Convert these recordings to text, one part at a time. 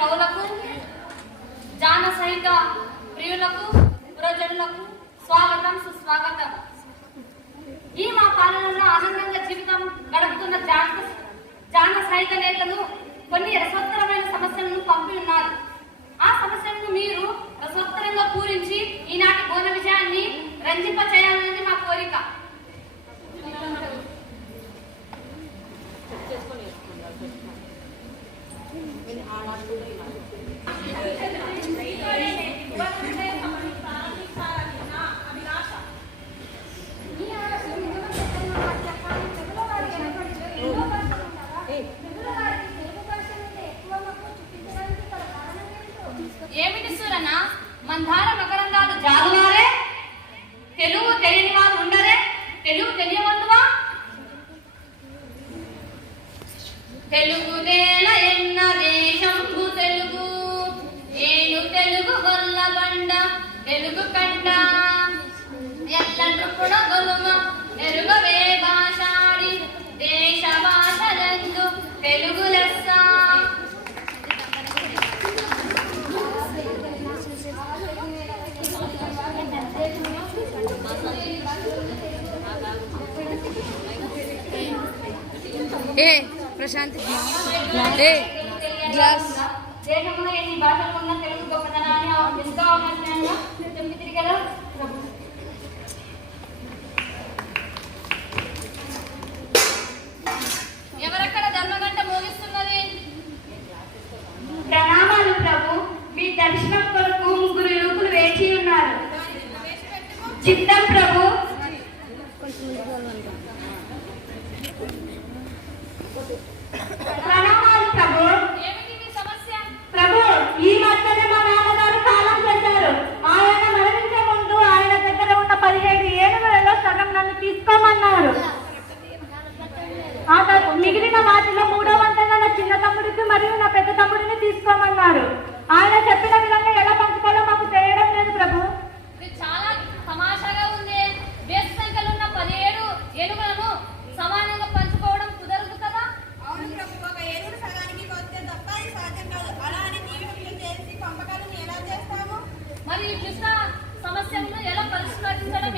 కవులకు, జాన సహిత ప్రియులకు, పురజనులకు స్వాగతం, సుస్వాగతం. ఈ మా పాలనలో ఆనందంగా జీవితం గడుపుతున్న జాన సహిత నేతలు కొన్ని రసోత్తరమైన సమస్యలను పంపి ఉన్నారు. ఆ సమస్యలను మీరు రసోత్తరంగా పూరించి ఈనాటి బోన విజయాన్ని రంజింప చేయాలనేది మా కోరిక. ఏమిటి సూరన, మందార మకరందాలు జాలువారే, తెలుగు తెలియని వారు ఉండరే, తెలుగు తెలియవద్దువా? తెలుగు నేల ఎన్న దేశంబు తెలుగు, ఏను తెలుగు గొల్లబండ తెలుగు కండ, ఎల్లండ్రు గొలుమ ఎరుగవే భాషాడి, దేశ భాషలందు తెలుగు లెస్స. ప్రశాంత్ గ్లాస్ దేశంలో ఎన్ని భాషలు ఉన్న తెలుగు గొప్పతనాన్ని ఎంతో అవసరంగా చెప్పి కదా. ఎవరక్కడ ధర్మగంట మోగిస్తున్నది? ప్రణామాలు ప్రభు. మీ దర్శనం కొరకు ముగ్గురు యువకులు వేచి ఉన్నారు. చిత్తం ప్రభు. ప్రణామాలు ప్రభు. ఏమిటి మీ సమస్య? ప్రభు, ఈ మధ్యనే మా నాన్నగారు కాలం చేశారు. ఆయన మరణించే ముందు ఆయన దగ్గర ఉన్న 17 ఏనుగులలో సగం నన్ను తీసుకోమన్నారు. మిగిలిన వాటిలో 3వ వంతెన నా చిన్న తమ్ముడికి మరియు నా పెద్ద తమ్ముడిని తీసుకోమన్నారు. ఆయన చెప్పిన విధంగా ఎలా పంచుకోవాలో మాకు తెలియడం లేదు ప్రభు. చాలా తమాషాగా ఉంది. బేస సంఖ్యలో ఉన్న 17 ఏనుగులను సమానంగా పంచుకోవడం కుదరదు కదా? అవును ప్రభు, ఒక ఏనుగు సగానికి వస్తే తప్ప ఇది సాధ్యం కాదు. అలా అని నీళ్ళు చేసి పంపకాలను ఎలా చేస్తాము? మరి ఈ కృష్ణ సమస్యలను ఎలా పరిష్కరించడం?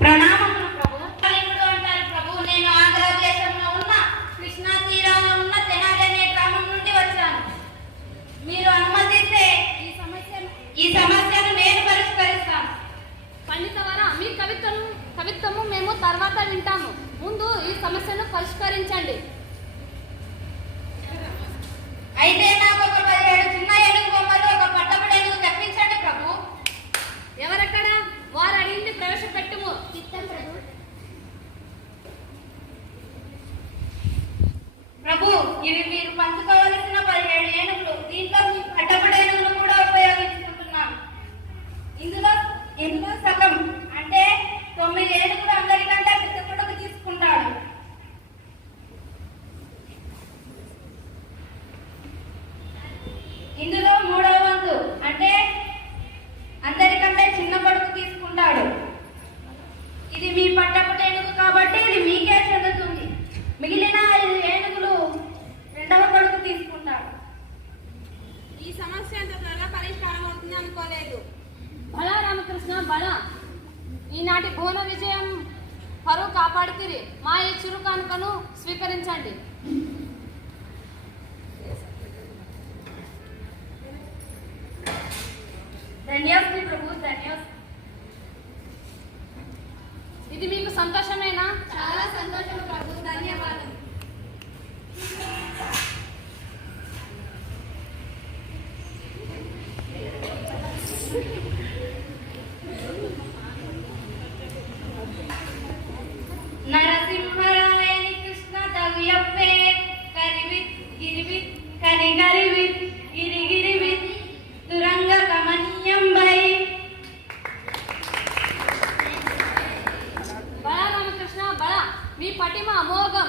ప్రణామములు ప్రభు. అంటారు ప్రభు. నేను ఆంధ్రదేశంలో ఉన్న కృష్ణా తీరంలో ఉన్న తెనాలి అనే గ్రామం నుండి వచ్చాను. మీరు అనుమతిస్తే ఈ సమస్యను నేను పరిష్కరిస్తాను. పండితవారా, మీ కవిత్వము మేము తర్వాత వింటాము. ముందు ఈ సమస్యను పరిష్కరించండి. అయితే నాకు ఒక 17 చిన్న ఏనుగు బొమ్మలు, ఒక పట్టపుడు ఏనుగు తెప్పించండి ప్రభు. ఎవరెక్కడ? వారు అడిగింది ప్రవేశపెట్టుము. ప్రభు, ఇవి మీరు పంచుకోవలసిన 17 ఏనుగులు. దీంట్లో మీ పట్టపుడు ఏనుగులు కూడా ఉపయోగించుకుంటున్నాం. ఇందులో సగం అంటే 9 ఏనుగులు అందరికంటే పెద్ద కొడుకు తీసుకుంటాడు. ఇందులో 3వ వంతు అంటే అందరికంటే చిన్న కొడుకు తీసుకుంటాడు. ఇది మీ పట్టపుడు ఏనుగు కాబట్టి ఇది మీకే చెందుతుంది. మిగిలిన 5 ఏనుగులు 2వ కొడుకు తీసుకుంటాడు. ఈ సమస్య అంత త్వరగా పరిష్కారం అవుతుంది అనుకోలేదు. బలా రామకృష్ణ బలా, ఈనాటి బోన విజయం పరువు కాపాడుతిరి. మా ఈ చిరు కానుకను స్వీకరించండి. ధన్యోస్మి ప్రభు, ధన్యోస్మి. ఇది మీకు సంతోషమేనా? చాలా సంతోషం ప్రభు, ధన్యవాదాలు. నరసింహరాయని కృష్ణ తవ్యప్పే కరివిత్ గిరివిత్ కనిగరివిత్ గిరిగిరివిత్ తురంగ కమనీయం బై. బలా రామకృష్ణ బలా, మీ పటిమ అమోఘం.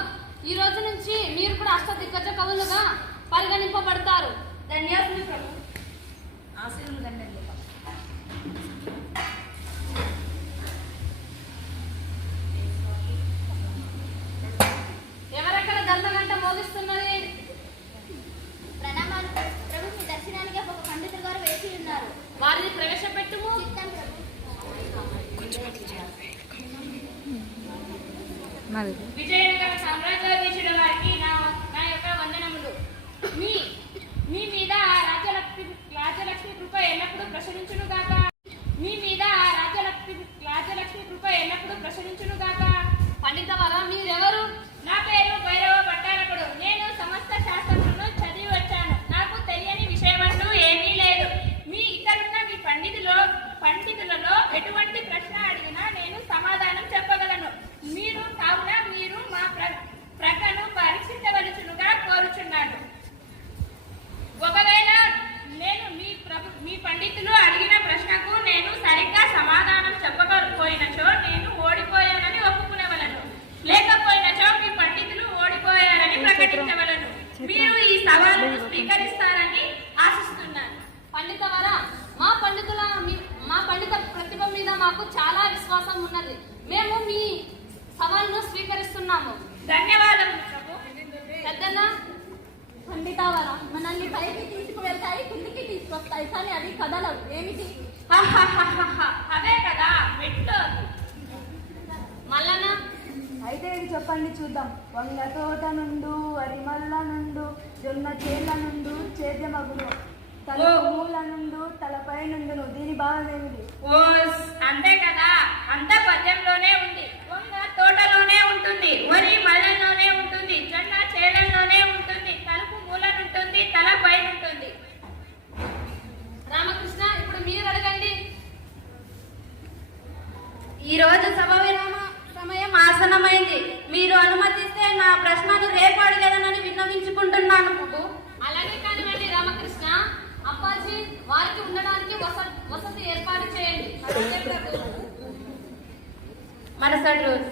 ఈ రోజు నుంచి మీరు కూడా అష్టదిగ్గజ కవులుగా పరిగణింపబడతారు. ధన్యోస్మి ప్రభు. ఎవరు విజయనగర సామ్రాజ్యాధీశుల వారికి నా యొక్క వందనములు. మీ మీ మీద ఆ రాజలక్ష్మి కృప ఎల్లప్పుడూ ప్రసరించునుగాక. మీ మీద ఆ రాజలక్ష్మి కృప ఎల్లప్పుడూ ప్రసరించునుగాక. పండితవర, మీరెవరు? నా పేరు భైరవ పట్టారకుడు. నేను సమస్త శాస్త్రములను చదివి వచ్చాను. నాకు తెలియని విషయమంటూ ఏమీ లేదు. ఇక్కడున్న మీ పండితులలో ఎటువంటి ప్రశ్న అడిగినా నేను సమాధానం చెప్పగలను. కావున మీరు మా ప్రజ్ఞను పరీక్షించవలసినగా కోరుచున్నాను. ఒకవేళ నేను మీ పండితులు అడిగిన ప్రశ్నకు నేను సరిగ్గా సమాధానం చెప్పకపోయినచో నేను ఓడిపోయానని ఒప్పుకునేవలను. లేకపోయినచో మీ పండితులు ఓడిపోయారని ప్రకటించవలను. మీరు ఈ సవాలును స్వీకరిస్తారని ఆశిస్తున్నాను. పండితవర, మా పండిత ప్రతిభ మీద మాకు చాలా విశ్వాసం ఉన్నది. మేము మీ సవాలును స్వీకరిస్తున్నాము. ధన్యవాదములు ప్రభు. పెద్దన్న, పండితావర, మనల్ని పైకి తీసుకువెళ్తాయి, కిందికి తీసుకొస్తాయి, కానీ అది కదలవు. ఏమిటి? అదే కదా మెట్లు. మల్లన్న, అయితే ఇది చెప్పండి చూద్దాం. వంగ తోట నుండు, అరిమల్ల నుండు, జొన్న చేల నుండు, చేద్యమగును, తల నుండు, తలపై నుండును. దీని భావం ఏమిటి? అంతే కదా, అంతా పద్యంలోనే ఉంది. వంగ తోటలోనే ఉంటుంది, వరి మల్లెల్లోనే ఉంటుంది, జొన్న చేలల్లోనే ఉంటుంది, తలుపు మూలనుంటుంది, తల పైన ఉంటుంది. రామకృష్ణ, ఇప్పుడు మీరు అడగండి. ఈ రోజు సభ విరామ సమయం ఆసనమైంది. మీరు అనుమతిస్తే నా ప్రశ్నను రేపు అడిగేదనని విన్నవించుకుంటున్నాను ప్రభు. అలాగే కానివ్వండి రామకృష్ణ. అప్పాజీ, వారికి ఉండడానికి వసతి ఏర్పాటు చేయండి. మరుసటి రోజు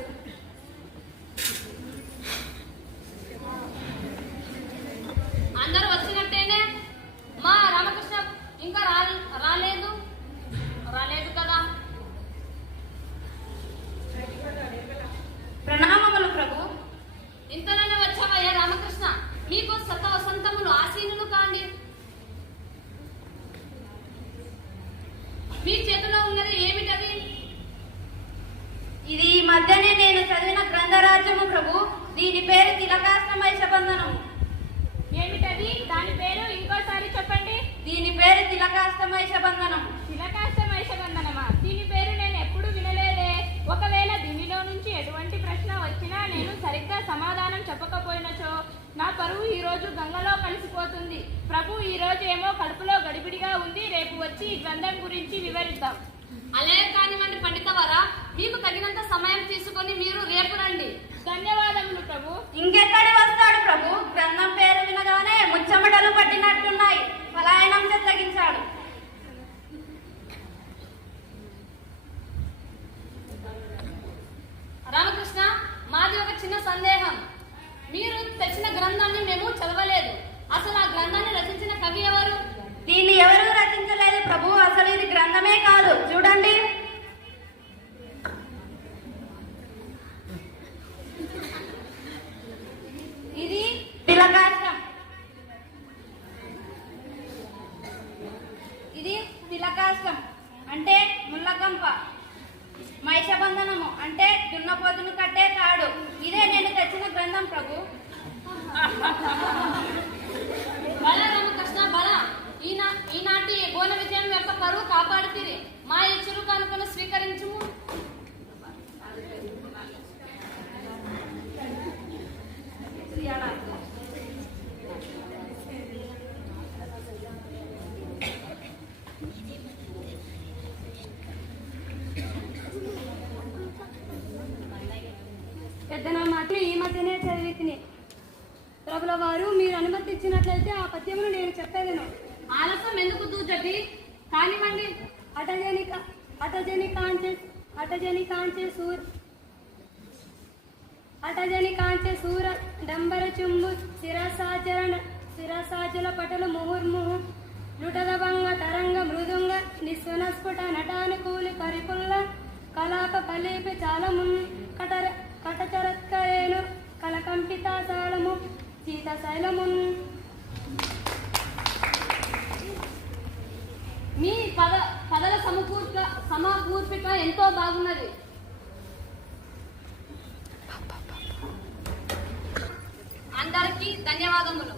అందరూ వచ్చినట్టేనే? మా రామకృష్ణ ఇంకా రాలేదు కదా? ప్రణామములు ప్రభు. ఇంతలోనే వచ్చావయ్యా రామకృష్ణ. మీకు శత వసంతములు ఆసీనులు కాండి. మీ చేతిలో ఉన్నది ఏమిటది? ఇది ఈ మధ్యనే నేను చదివిన గ్రంథరాజ్యము ప్రభు. దీని పేరు తిలకాష్టమైష బంధనము. ఏమిటది? దాని పేరు ఇంకోసారి చెప్పండి. దీని పేరు తిలకాష్టమైష బంధనం. తిలకాష్టమైష బంధనమా? దీని పేరు నేను ఎప్పుడు వినలేదే. ఒకవేళ దీనిలో నుంచి ఎటువంటి ప్రశ్న వచ్చినా నేను సరిగ్గా సమాధానం చెప్పకపోయినచో నా పరువు ఈ రోజు గంగలో కలిసిపోతుంది. ప్రభు, ఈ రోజు ఏమో కడుపులో గడిబిడిగా ఉంది. రేపు వచ్చి ఈ గ్రంథం గురించి వివరిద్దాం. అలాగే కానివ్వండి పండితవర, మీకు తగినంత సమయం తీసుకొని మీరు రేపు రండి. ధన్యవాదములు ప్రభు. ఇంకెక్కడి వస్తాడు ప్రభు? గ్రంథం పేరు వినగానే ముచ్చమటలు పట్టినట్టున్నాయి. పలాయనం చెత్తగించాడు. రామకృష్ణ, మాది ఒక చిన్న సందేహం. మీరు తెచ్చిన గ్రంథాన్ని మేము చదవలేదు. అసలు ఆ గ్రంథాన్ని రచించిన కవి ఎవరు? దీన్ని ఎవరు రచించలేదు ప్రభు. అసలు ఇది గ్రంథమే కాదు. చూడండి. ఇది తిలకాష్టం. ఇది తిలకాష్టం అంటే ముళ్ళకంప. మైషబంధనము అంటే దున్నపోతును కట్టే తాడు. ఇదే నేను తెచ్చిన గ్రంథం ప్రభు. బల రామకృష్ణ, బల. ఈనాటి బోన విజయం యొక్క పరువు కాపాడుతుంది. మా ఈ చురుకానుకను స్వీకరించుము. పెద్దన మాటలు ఈ మధ్యనే చదివి ప్రభుల వారు మీరు అనుమతించినట్లయితే ఆ పద్యమును నేను చెప్పేదను. ఆలస్యం ఎందుకు దూజటి? కానివ్వండి. అటజని కాంచె సూర డంబర చుంబు శిరసాజల పటలు ముహుర్ముహు లుటదభంగ తరంగ మృదుంగ నిస్వనస్ఫుట నటానుకూలి పరిపుల్ల కలాప పలేపి చాలమున్ కటచరత్కరేను కలకంపితాశాలము సీతశైలమున్. మీ పదల సమకూర్పిక ఎంతో బాగున్నది. అందరికీ ధన్యవాదములు.